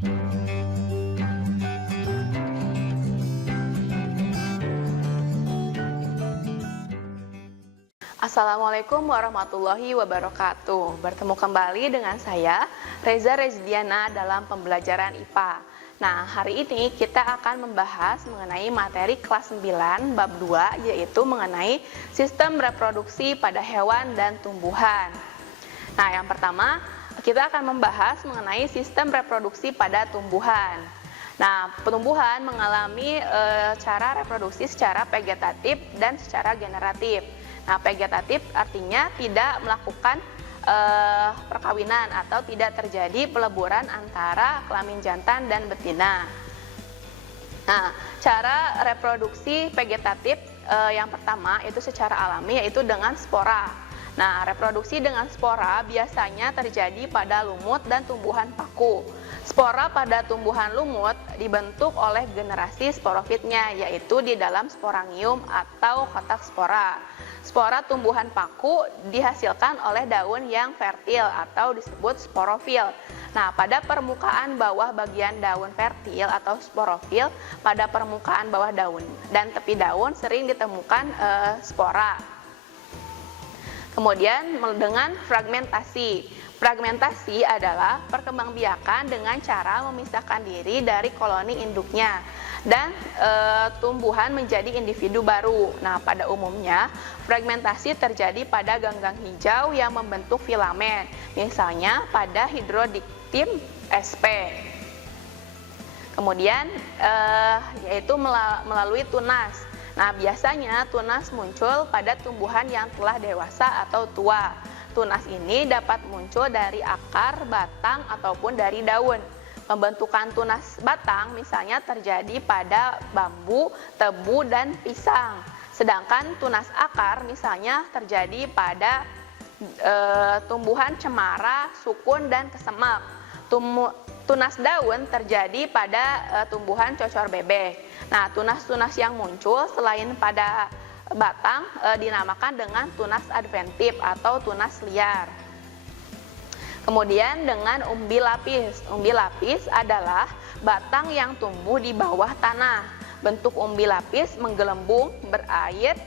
Assalamualaikum warahmatullahi wabarakatuh. Bertemu kembali dengan saya, Reza Rezdiana, dalam pembelajaran IPA. Nah, hari ini kita akan membahas mengenai materi kelas 9 bab 2, yaitu mengenai sistem reproduksi pada hewan dan tumbuhan. Nah, yang pertama, kita akan membahas mengenai sistem reproduksi pada tumbuhan. Nah, tumbuhan mengalami cara reproduksi secara vegetatif dan secara generatif. Nah, vegetatif artinya tidak melakukan perkawinan atau tidak terjadi peleburan antara kelamin jantan dan betina. Nah, cara reproduksi vegetatif yang pertama itu secara alami, yaitu dengan spora. Nah, reproduksi dengan spora biasanya terjadi pada lumut dan tumbuhan paku. Spora pada tumbuhan lumut dibentuk oleh generasi sporofitnya, yaitu di dalam sporangium atau kotak spora. Spora tumbuhan paku dihasilkan oleh daun yang fertil atau disebut sporofil. Nah, pada permukaan bawah bagian daun fertil atau sporofil, pada permukaan bawah daun dan tepi daun sering ditemukan spora. Kemudian dengan fragmentasi. Fragmentasi adalah perkembangbiakan dengan cara memisahkan diri dari koloni induknya dan tumbuhan menjadi individu baru. Nah, pada umumnya fragmentasi terjadi pada ganggang hijau yang membentuk filamen, misalnya pada Hydrodictym sp. Kemudian yaitu melalui tunas. Nah, biasanya tunas muncul pada tumbuhan yang telah dewasa atau tua. Tunas ini dapat muncul dari akar, batang, ataupun dari daun. Pembentukan tunas batang misalnya terjadi pada bambu, tebu, dan pisang. Sedangkan tunas akar misalnya terjadi pada tumbuhan cemara, sukun, dan kesemak. Tunas daun terjadi pada tumbuhan cocor bebek. Nah, tunas-tunas yang muncul selain pada batang dinamakan dengan tunas adventif atau tunas liar. Kemudian dengan umbi lapis. Umbi lapis adalah batang yang tumbuh di bawah tanah. Bentuk umbi lapis menggelembung, berair,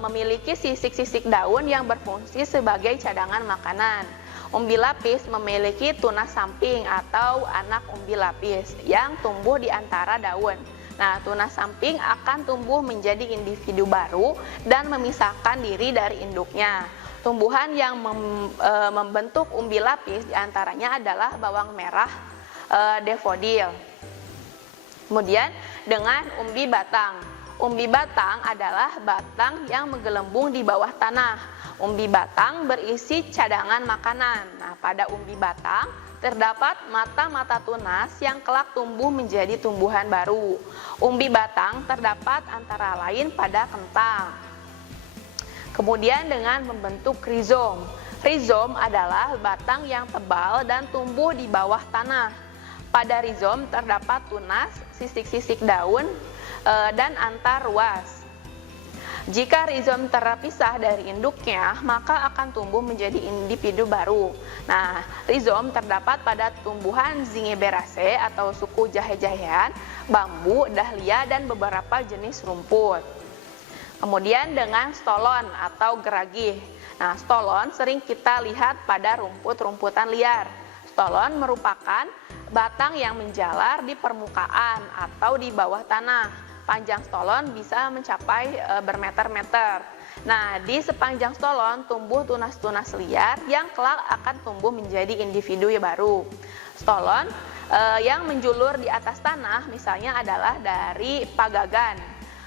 memiliki sisik-sisik daun yang berfungsi sebagai cadangan makanan. Umbi lapis memiliki tunas samping atau anak umbi lapis yang tumbuh di antara daun. Nah, tunas samping akan tumbuh menjadi individu baru dan memisahkan diri dari induknya. Tumbuhan yang membentuk umbi lapis diantaranya adalah bawang merah daffodil. Kemudian dengan umbi batang. Umbi batang adalah batang yang menggelembung di bawah tanah. Umbi batang berisi cadangan makanan. Nah, pada umbi batang terdapat mata-mata tunas yang kelak tumbuh menjadi tumbuhan baru. Umbi batang terdapat antara lain pada kentang. Kemudian dengan membentuk rizom. Rizom adalah batang yang tebal dan tumbuh di bawah tanah. Pada rizom terdapat tunas, sisik-sisik daun, dan antar ruas. Jika rizom terpisah dari induknya, maka akan tumbuh menjadi individu baru. Nah, rizom terdapat pada tumbuhan Zingiberaceae atau suku jahe-jahean, bambu, dahlia, dan beberapa jenis rumput. Kemudian dengan stolon atau geragih. Nah, stolon sering kita lihat pada rumput-rumputan liar. Stolon merupakan batang yang menjalar di permukaan atau di bawah tanah. Panjang stolon bisa mencapai bermeter-meter. Nah, di sepanjang stolon tumbuh tunas-tunas liar yang kelak akan tumbuh menjadi individu yang baru. Stolon yang menjulur di atas tanah misalnya adalah dari pagagan,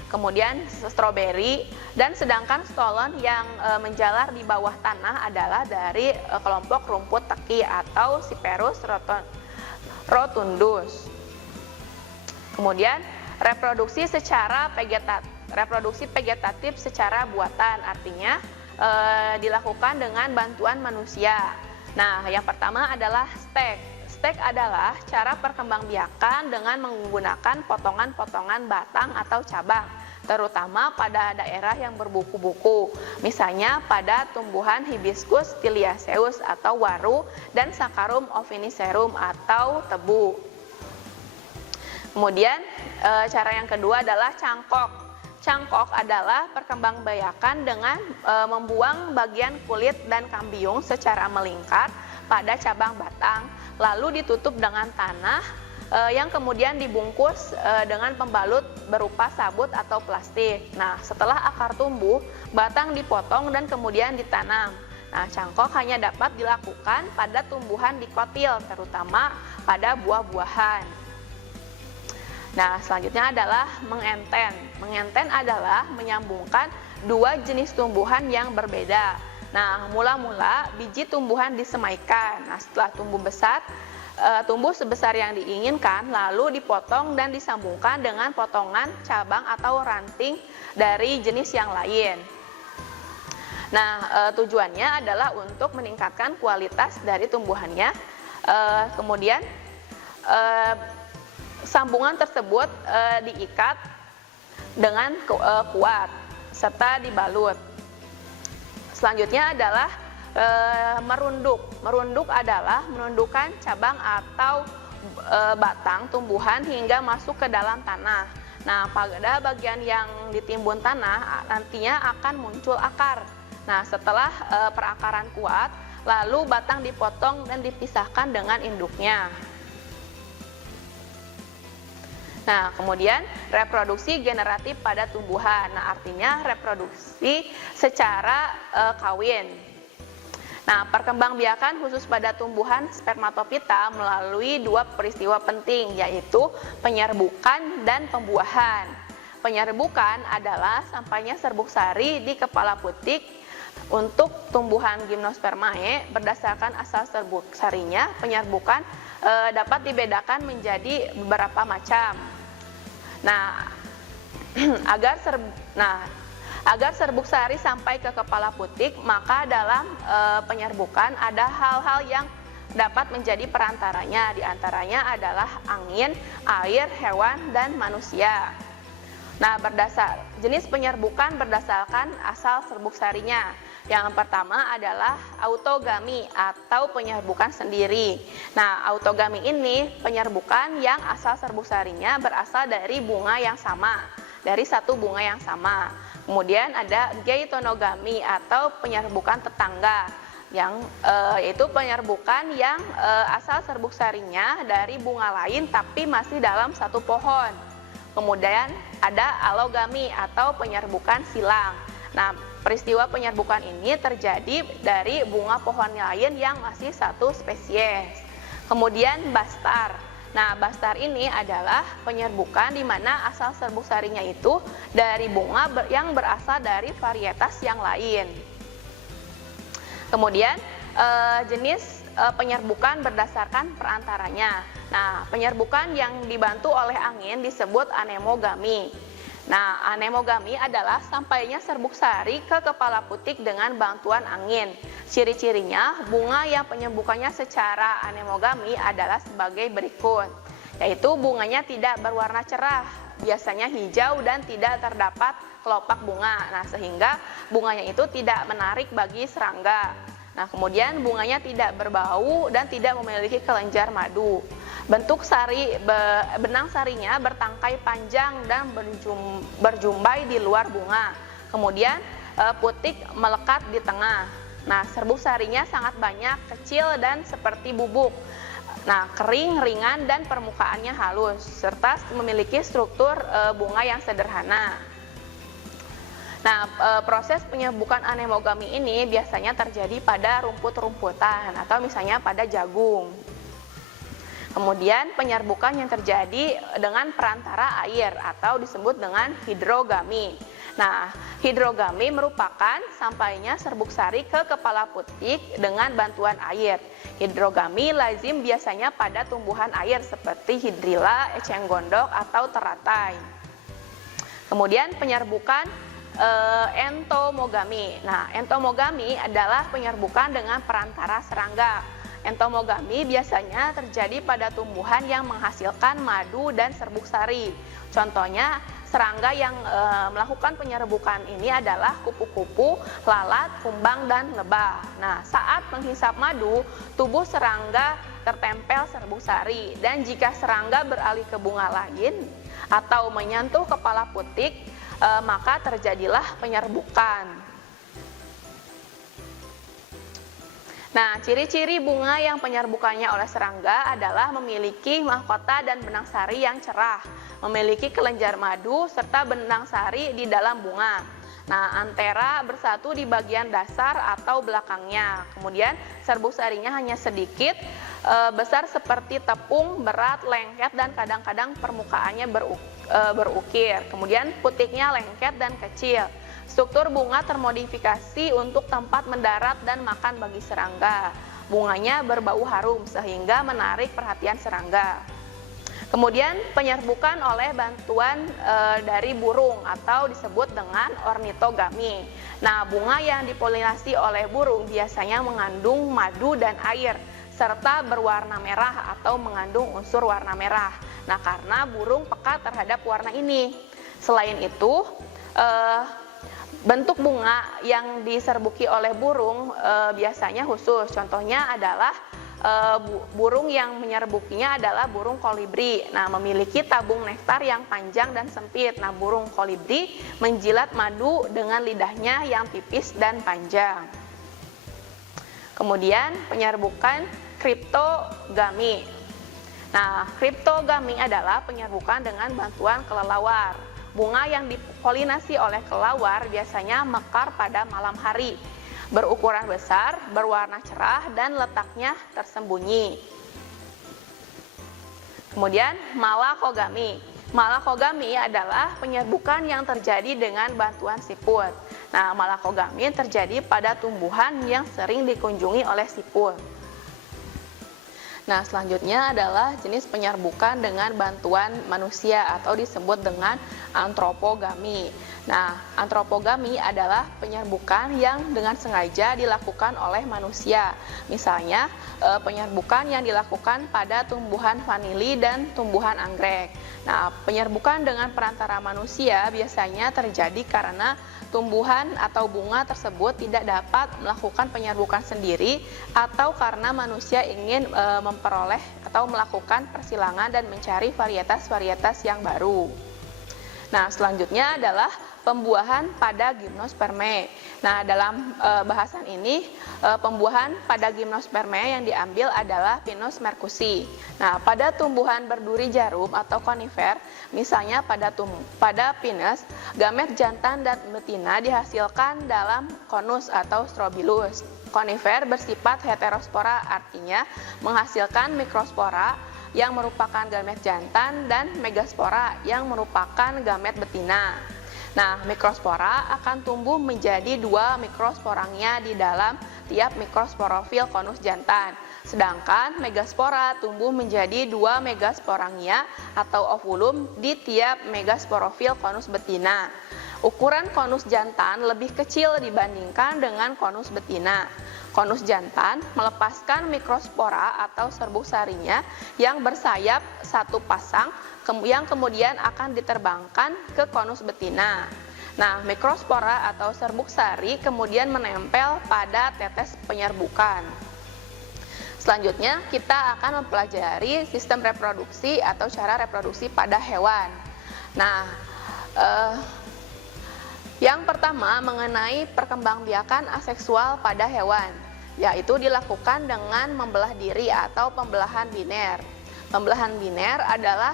kemudian stroberi, dan sedangkan stolon yang menjalar di bawah tanah adalah dari kelompok rumput teki atau Cyperus rotundus. Kemudian reproduksi vegetatif secara buatan, artinya dilakukan dengan bantuan manusia. Nah, yang pertama adalah stek. Stek adalah cara perkembangbiakan dengan menggunakan potongan-potongan batang atau cabang, terutama pada daerah yang berbuku-buku, misalnya pada tumbuhan Hibiscus tiliaceus atau waru dan Saccharum offinicerum atau tebu. Kemudian cara yang kedua adalah cangkok. Cangkok adalah perkembangbiakan dengan membuang bagian kulit dan kambium secara melingkar pada cabang batang, lalu ditutup dengan tanah yang kemudian dibungkus dengan pembalut berupa sabut atau plastik. Nah, setelah akar tumbuh, batang dipotong dan kemudian ditanam. Nah, cangkok hanya dapat dilakukan pada tumbuhan dikotil, terutama pada buah-buahan. Nah, selanjutnya adalah mengenten. Mengenten adalah menyambungkan dua jenis tumbuhan yang berbeda. Nah, mula-mula biji tumbuhan disemaikan. Nah, setelah tumbuh sebesar yang diinginkan, lalu dipotong dan disambungkan dengan potongan cabang atau ranting dari jenis yang lain. Nah, tujuannya adalah untuk meningkatkan kualitas dari tumbuhannya. Kemudian sambungan tersebut diikat dengan kuat serta dibalut. Selanjutnya adalah merunduk. Merunduk adalah menundukkan cabang atau batang tumbuhan hingga masuk ke dalam tanah. Nah, pada bagian yang ditimbun tanah nantinya akan muncul akar. Nah, setelah perakaran kuat, lalu batang dipotong dan dipisahkan dengan induknya. Nah, kemudian reproduksi generatif pada tumbuhan. Nah, artinya reproduksi secara kawin. Nah, perkembangbiakan khusus pada tumbuhan spermatopita melalui dua peristiwa penting, yaitu penyerbukan dan pembuahan. Penyerbukan adalah sampainya serbuk sari di kepala putik. Untuk tumbuhan Gymnospermae, berdasarkan asal serbuk sarinya, penyerbukan dapat dibedakan menjadi beberapa macam. Nah, agar serbuk sari sampai ke kepala putik, maka dalam penyerbukan ada hal-hal yang dapat menjadi perantaranya. Di antaranya adalah angin, air, hewan, dan manusia. Nah, jenis penyerbukan berdasarkan asal serbuk sarinya. Yang pertama adalah autogami atau penyerbukan sendiri. Nah, autogami ini penyerbukan yang asal serbuk sarinya berasal dari bunga yang sama, dari satu bunga yang sama. Kemudian ada geitonogami atau penyerbukan tetangga, yang yaitu penyerbukan yang asal serbuk sarinya dari bunga lain tapi masih dalam satu pohon. Kemudian ada alogami atau penyerbukan silang. Nah, peristiwa penyerbukan ini terjadi dari bunga pohon lain yang masih satu spesies. Kemudian bastar. Nah, bastar ini adalah penyerbukan di mana asal serbuk sarinya itu dari bunga yang berasal dari varietas yang lain. Kemudian jenis penyerbukan berdasarkan perantaranya. Nah, penyerbukan yang dibantu oleh angin disebut anemogami. Nah, anemogami adalah sampainya serbuk sari ke kepala putik dengan bantuan angin. Ciri-cirinya, bunga yang penyerbukannya secara anemogami adalah sebagai berikut, yaitu bunganya tidak berwarna cerah, biasanya hijau dan tidak terdapat kelopak bunga. Nah, sehingga bunganya itu tidak menarik bagi serangga. Nah, kemudian bunganya tidak berbau dan tidak memiliki kelenjar madu. Bentuk benang sarinya bertangkai panjang dan berjumbai di luar bunga. Kemudian putik melekat di tengah. Nah, serbuk sarinya sangat banyak, kecil dan seperti bubuk. Nah, kering, ringan dan permukaannya halus serta memiliki struktur bunga yang sederhana. Nah, proses penyerbukan anemogami ini biasanya terjadi pada rumput-rumputan atau misalnya pada jagung. Kemudian penyerbukan yang terjadi dengan perantara air atau disebut dengan hidrogami. Nah, hidrogami merupakan sampainya serbuk sari ke kepala putik dengan bantuan air. Hidrogami lazim biasanya pada tumbuhan air seperti hidrilla, eceng gondok atau teratai. Kemudian penyerbukan entomogami. Nah, entomogami adalah penyerbukan dengan perantara serangga. Entomogami biasanya terjadi pada tumbuhan yang menghasilkan madu dan serbuk sari. Contohnya serangga yang melakukan penyerbukan ini adalah kupu-kupu, lalat, kumbang, dan lebah. Nah, saat menghisap madu, tubuh serangga tertempel serbuk sari, dan jika serangga beralih ke bunga lain atau menyentuh kepala putik, maka terjadilah penyerbukan. Nah, ciri-ciri bunga yang penyerbukannya oleh serangga adalah memiliki mahkota dan benang sari yang cerah, memiliki kelenjar madu, serta benang sari di dalam bunga. Nah, antera bersatu di bagian dasar atau belakangnya. Kemudian, serbuk sarinya hanya sedikit, besar seperti tepung, berat, lengket, dan kadang-kadang permukaannya berukir. Kemudian, putiknya lengket dan kecil. Struktur bunga termodifikasi untuk tempat mendarat dan makan bagi serangga. Bunganya berbau harum sehingga menarik perhatian serangga. Kemudian penyerbukan oleh bantuan dari burung atau disebut dengan ornitogami. Nah, bunga yang dipolinasi oleh burung biasanya mengandung madu dan air serta berwarna merah atau mengandung unsur warna merah. Nah, karena burung peka terhadap warna ini. Selain itu, bentuk bunga yang diserbuki oleh burung biasanya khusus. Contohnya adalah burung yang menyerbukinya adalah burung kolibri. Nah, memiliki tabung nektar yang panjang dan sempit. Nah, burung kolibri menjilat madu dengan lidahnya yang tipis dan panjang. Kemudian penyerbukan kriptogami. Nah, kriptogami adalah penyerbukan dengan bantuan kelelawar. Bunga yang dipolinasi oleh kelelawar biasanya mekar pada malam hari, berukuran besar, berwarna cerah, dan letaknya tersembunyi. Kemudian malakogami. Malakogami adalah penyerbukan yang terjadi dengan bantuan siput. Nah, malakogami terjadi pada tumbuhan yang sering dikunjungi oleh siput. Nah, selanjutnya adalah jenis penyerbukan dengan bantuan manusia atau disebut dengan antropogami. Nah, antropogami adalah penyerbukan yang dengan sengaja dilakukan oleh manusia. Misalnya, penyerbukan yang dilakukan pada tumbuhan vanili dan tumbuhan anggrek. Nah, penyerbukan dengan perantara manusia biasanya terjadi karena tumbuhan atau bunga tersebut tidak dapat melakukan penyerbukan sendiri atau karena manusia ingin memperoleh atau melakukan persilangan dan mencari varietas-varietas yang baru. Nah, selanjutnya adalah pembuahan pada gimnospermae. Nah, dalam bahasan ini pembuahan pada gimnospermae yang diambil adalah Pinus merkusi. Nah, pada tumbuhan berduri jarum atau konifer, misalnya pada pinus, gamet jantan dan betina dihasilkan dalam konus atau strobilus. Konifer bersifat heterospora, artinya menghasilkan mikrospora yang merupakan gamet jantan dan megaspora yang merupakan gamet betina. Nah, mikrospora akan tumbuh menjadi 2 mikrosporangnya di dalam tiap mikrosporofil konus jantan. Sedangkan megaspora tumbuh menjadi 2 megasporangnya atau ovulum di tiap megasporofil konus betina. Ukuran konus jantan lebih kecil dibandingkan dengan konus betina. Konus jantan melepaskan mikrospora atau serbuk sarinya yang bersayap satu pasang yang kemudian akan diterbangkan ke konus betina. Nah, mikrospora atau serbuk sari kemudian menempel pada tetes penyerbukan. Selanjutnya, kita akan mempelajari sistem reproduksi atau cara reproduksi pada hewan. Nah, yang pertama mengenai perkembangbiakan aseksual pada hewan, yaitu dilakukan dengan membelah diri atau pembelahan biner. Pembelahan biner adalah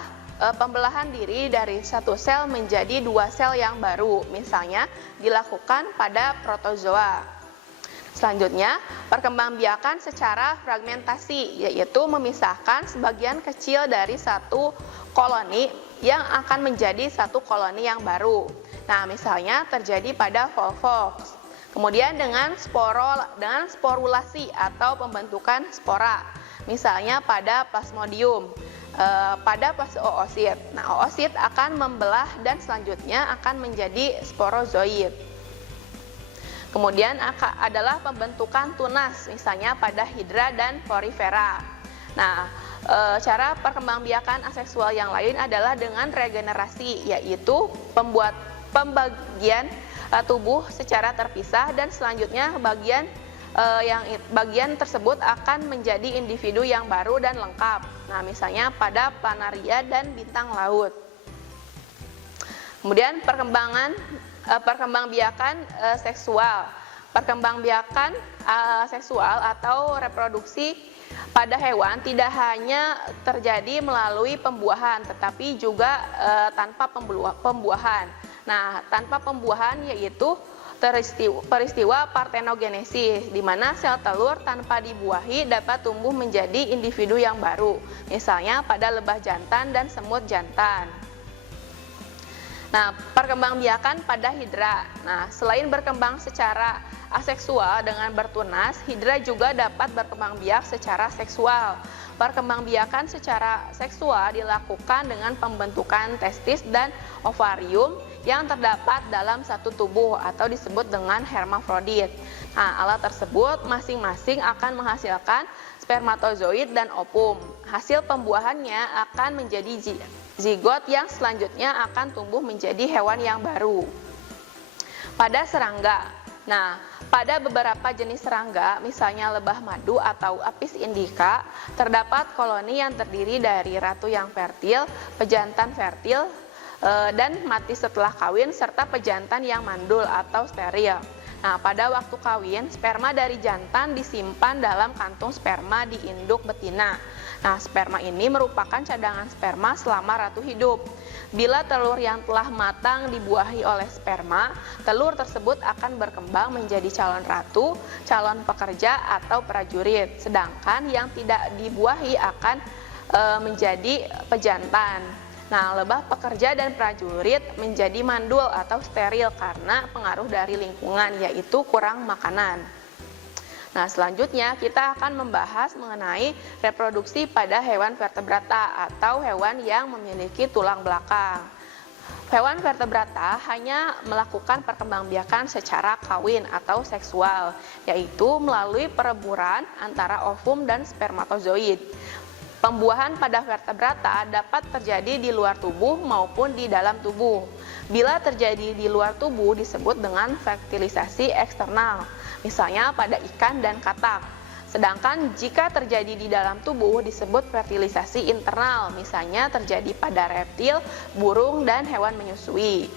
pembelahan diri dari satu sel menjadi 2 sel yang baru, misalnya dilakukan pada protozoa. Selanjutnya, perkembangbiakan secara fragmentasi, yaitu memisahkan sebagian kecil dari satu koloni yang akan menjadi satu koloni yang baru. Nah, misalnya terjadi pada Volvox. Kemudian dengan sporulasi atau pembentukan spora, misalnya pada Plasmodium, pada fase oosit. Nah, oosit akan membelah dan selanjutnya akan menjadi sporozoid. Kemudian adalah pembentukan tunas, misalnya pada Hydra dan Porifera. Nah, Cara perkembangbiakan aseksual yang lain adalah dengan regenerasi, yaitu pembagian tubuh secara terpisah dan selanjutnya bagian tersebut akan menjadi individu yang baru dan lengkap. Nah, misalnya pada planaria dan bintang laut. Kemudian perkembangbiakan seksual. Perkembangbiakan seksual atau reproduksi pada hewan tidak hanya terjadi melalui pembuahan, tetapi juga tanpa pembuahan. Nah, tanpa pembuahan yaitu peristiwa partenogenesis, di mana sel telur tanpa dibuahi dapat tumbuh menjadi individu yang baru, misalnya pada lebah jantan dan semut jantan. Nah, perkembangbiakan pada hidra. Nah, selain berkembang secara aseksual dengan bertunas, hidra juga dapat berkembang biak secara seksual. Perkembangbiakan secara seksual dilakukan dengan pembentukan testis dan ovarium yang terdapat dalam satu tubuh atau disebut dengan hermafrodit. Nah, alat tersebut masing-masing akan menghasilkan spermatozoid dan ovum. Hasil pembuahannya akan menjadi zigot yang selanjutnya akan tumbuh menjadi hewan yang baru. Pada serangga. Nah, pada beberapa jenis serangga, misalnya lebah madu atau Apis indica, terdapat koloni yang terdiri dari ratu yang fertil, pejantan fertil, dan mati setelah kawin, serta pejantan yang mandul atau steril. Nah, pada waktu kawin, sperma dari jantan disimpan dalam kantung sperma di induk betina. Nah, sperma ini merupakan cadangan sperma selama ratu hidup. Bila telur yang telah matang dibuahi oleh sperma, telur tersebut akan berkembang menjadi calon ratu, calon pekerja, atau prajurit. Sedangkan yang tidak dibuahi akan menjadi pejantan. Nah, lebah pekerja dan prajurit menjadi mandul atau steril karena pengaruh dari lingkungan, yaitu kurang makanan. Nah, selanjutnya kita akan membahas mengenai reproduksi pada hewan vertebrata atau hewan yang memiliki tulang belakang. Hewan vertebrata hanya melakukan perkembangbiakan secara kawin atau seksual, yaitu melalui pereburan antara ovum dan spermatozoid. Pembuahan pada vertebrata dapat terjadi di luar tubuh maupun di dalam tubuh. Bila terjadi di luar tubuh disebut dengan fertilisasi eksternal, misalnya pada ikan dan katak. Sedangkan jika terjadi di dalam tubuh disebut fertilisasi internal, misalnya terjadi pada reptil, burung, dan hewan menyusui.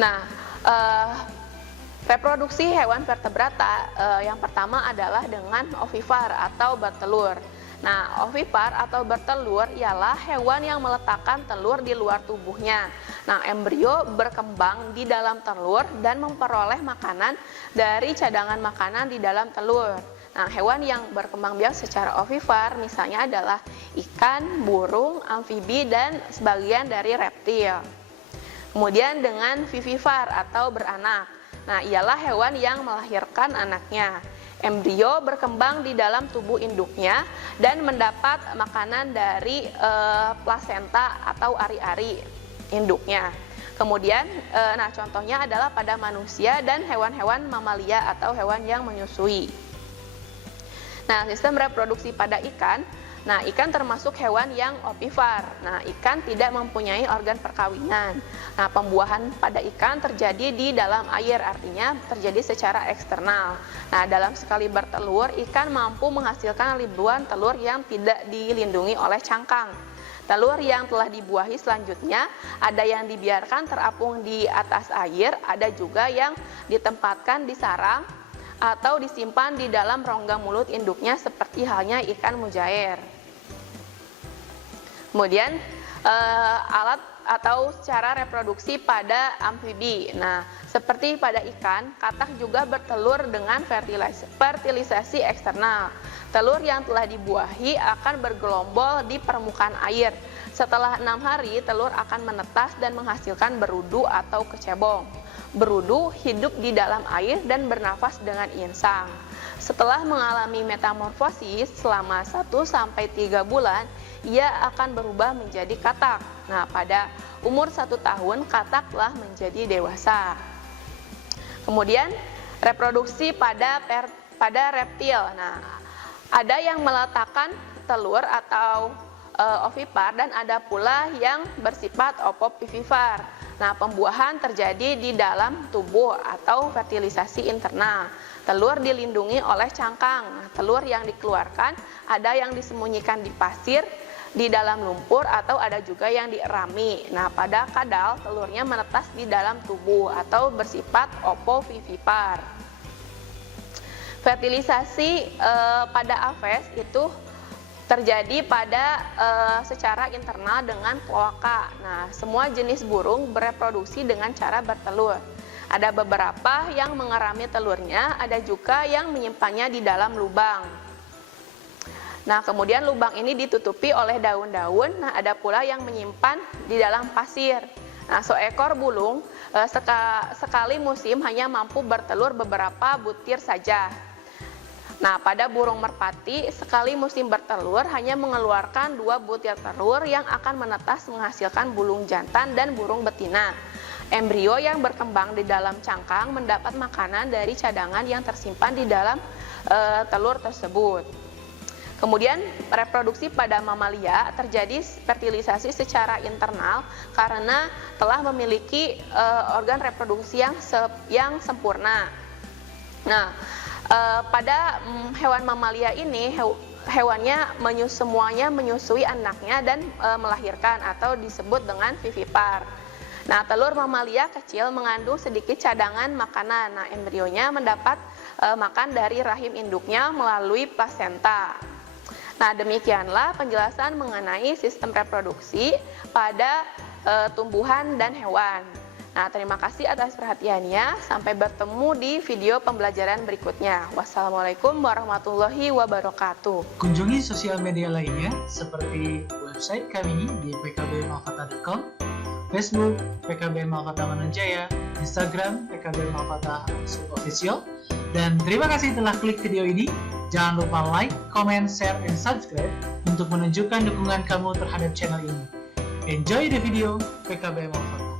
Nah, reproduksi hewan vertebrata yang pertama adalah dengan ovivar atau bertelur. Nah, ovipar atau bertelur ialah hewan yang meletakkan telur di luar tubuhnya. Nah, embrio berkembang di dalam telur dan memperoleh makanan dari cadangan makanan di dalam telur. Nah, hewan yang berkembang biak secara ovipar misalnya adalah ikan, burung, amfibi, dan sebagian dari reptil. Kemudian dengan vivivar atau beranak. Nah, ialah hewan yang melahirkan anaknya. Embrio berkembang di dalam tubuh induknya dan mendapat makanan dari plasenta atau ari-ari induknya. Kemudian, contohnya adalah pada manusia dan hewan-hewan mamalia atau hewan yang menyusui. Nah, sistem reproduksi pada ikan. Nah, ikan termasuk hewan yang ovivar. Nah, ikan tidak mempunyai organ perkawinan. Nah, pembuahan pada ikan terjadi di dalam air, artinya terjadi secara eksternal. Nah, dalam sekali bertelur, ikan mampu menghasilkan ribuan telur yang tidak dilindungi oleh cangkang. Telur yang telah dibuahi selanjutnya, ada yang dibiarkan terapung di atas air, ada juga yang ditempatkan di sarang, atau disimpan di dalam rongga mulut induknya seperti halnya ikan mujair. Kemudian alat atau cara reproduksi pada amfibi. Nah, seperti pada ikan, katak juga bertelur dengan fertilisasi eksternal. Telur yang telah dibuahi akan bergelombol di permukaan air. Setelah 6 hari, telur akan menetas dan menghasilkan berudu atau kecebong. Berudu hidup di dalam air dan bernafas dengan insang. Setelah mengalami metamorfosis selama 1-3 bulan, ia akan berubah menjadi katak. Nah, pada umur 1 tahun, katak telah menjadi dewasa. Kemudian, reproduksi pada reptil. Nah, ada yang meletakkan telur atau ovipar dan ada pula yang bersifat opopivipar. Nah, pembuahan terjadi di dalam tubuh atau fertilisasi internal. Telur dilindungi oleh cangkang. Nah, telur yang dikeluarkan ada yang disembunyikan di pasir, di dalam lumpur, atau ada juga yang dierami. Nah, pada kadal telurnya menetas di dalam tubuh atau bersifat opopivipar. Fertilisasi pada aves itu terjadi pada secara internal dengan kloaka. Nah, semua jenis burung bereproduksi dengan cara bertelur. Ada beberapa yang mengerami telurnya, ada juga yang menyimpannya di dalam lubang. Nah, kemudian lubang ini ditutupi oleh daun-daun. Nah, ada pula yang menyimpan di dalam pasir. Nah, seekor burung sekali musim hanya mampu bertelur beberapa butir saja. Nah, pada burung merpati, sekali musim bertelur hanya mengeluarkan 2 butir telur yang akan menetas menghasilkan burung jantan dan burung betina. Embrio yang berkembang di dalam cangkang mendapat makanan dari cadangan yang tersimpan di dalam telur tersebut. Kemudian reproduksi pada mamalia terjadi fertilisasi secara internal karena telah memiliki organ reproduksi yang sempurna. Nah, pada hewan mamalia ini hewannya semuanya menyusui anaknya dan melahirkan atau disebut dengan vivipar. Nah, telur mamalia kecil mengandung sedikit cadangan makanan. Nah, embrionya mendapat makan dari rahim induknya melalui plasenta. Nah, demikianlah penjelasan mengenai sistem reproduksi pada tumbuhan dan hewan. Nah, terima kasih atas perhatiannya. Sampai bertemu di video pembelajaran berikutnya. Wassalamualaikum warahmatullahi wabarakatuh. Kunjungi sosial media lainnya seperti website kami di pkbmalfata.com, Facebook PKB Malfata Mananjaya, Instagram PKB Malfata Official. Dan terima kasih telah klik video ini. Jangan lupa like, comment, share, and subscribe untuk menunjukkan dukungan kamu terhadap channel ini. Enjoy the video PKB Malfata.